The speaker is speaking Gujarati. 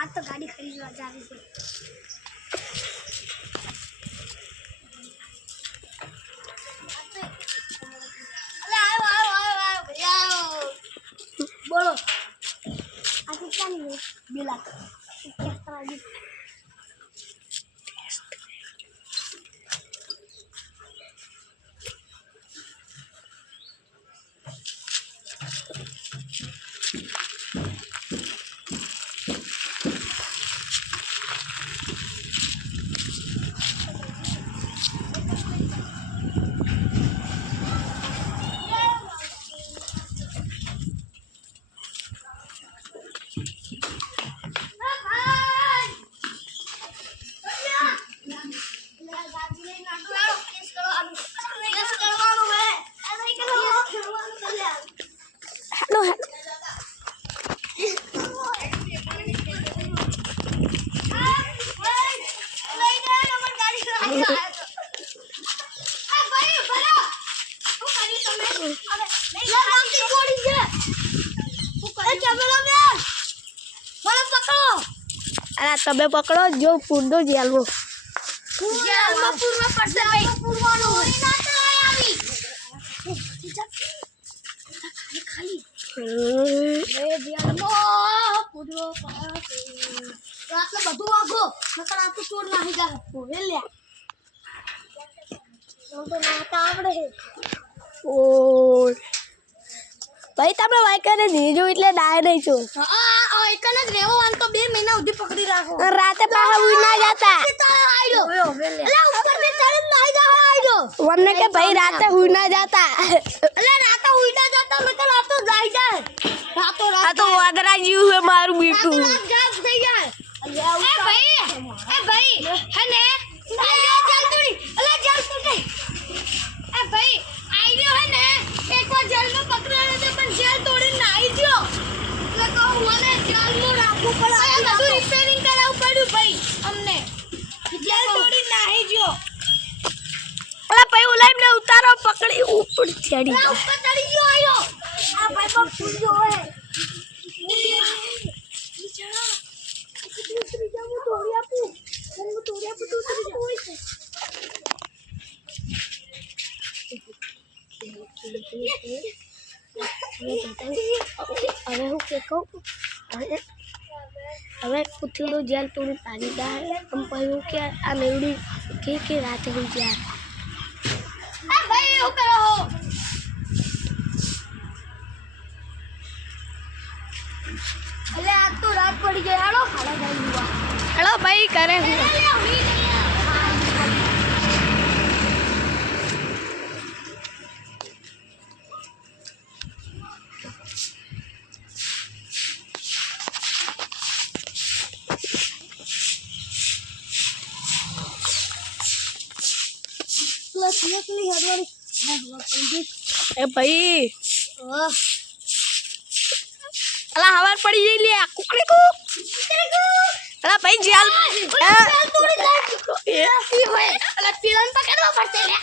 आज तो गाड़ी खरीदवा जा रही है। बोलो आज क्या नहीं बिला क्या करा दी अरे तबे पकड़ो जो पूर्दो जेलवो जेलवो पूर्वा पड़से भाई पूर्वानो होई ना तो आवी खाली ए जेलवो पूर्वा पासे रात में બધું આગો નકર આ તો ચોર નાહી જા હોવે લે તો નાતા આવડે ઓ भाई तब वाइकने दीजो એટલે ડાય નહીં છો આ એકને જ રેવો આન તો 2 મહિના સુધી પકડી રાખો રાતે પાહા ઉઈ ના જાતા આઈડો અલે ઉપર મે ચડ ના જાવ આઈડો વને કે ભાई राते हुई ना जाता अरे रात हुई ना जाता मैं तो रात जाई जाए रातो रात तो वादरा जीव है मारू बीटू जाग થઈ જાય ए भाई है ने जल तोड़ी अले जल तोड़ी ए भाई आईडियो है ने एक बार जेल में पकड़ा तो पण जेल तोड़ी ना आई जो એટલે તો મને જેલ માં રાખવું પડે આ બધું રિપેરિંગ કરાવવું પડ્યું ભાઈ અમને જેલ તોડી ના આવી જો અલા ભાઈ ઉલાઈમ ને ઉતારો પકડી ઉપર ચડી ગયો ઉપર ચડી ગયો આયો આ ભાઈ પર ફૂટ્યો હે બીચારા ઉતરી જાવ તોડી આપું તો ઉતરી જા હવે હું કે કહું હવે કુથીડું જેલ તોડી પાડી દા हम કહ્યું કે આ મેવડી કે રાતે હોઈ જાય આ ભાઈ હું કરો અલે આ તો રાત પડી ગઈ હાલો ખાડા જાય હેલો ભાઈ કરે હું ए भाई अला हवार पड़ी गई ले कुकड़े को अला भाई जेल तोड़ी जा ये अला पीलन पकड़वा पड़ते ले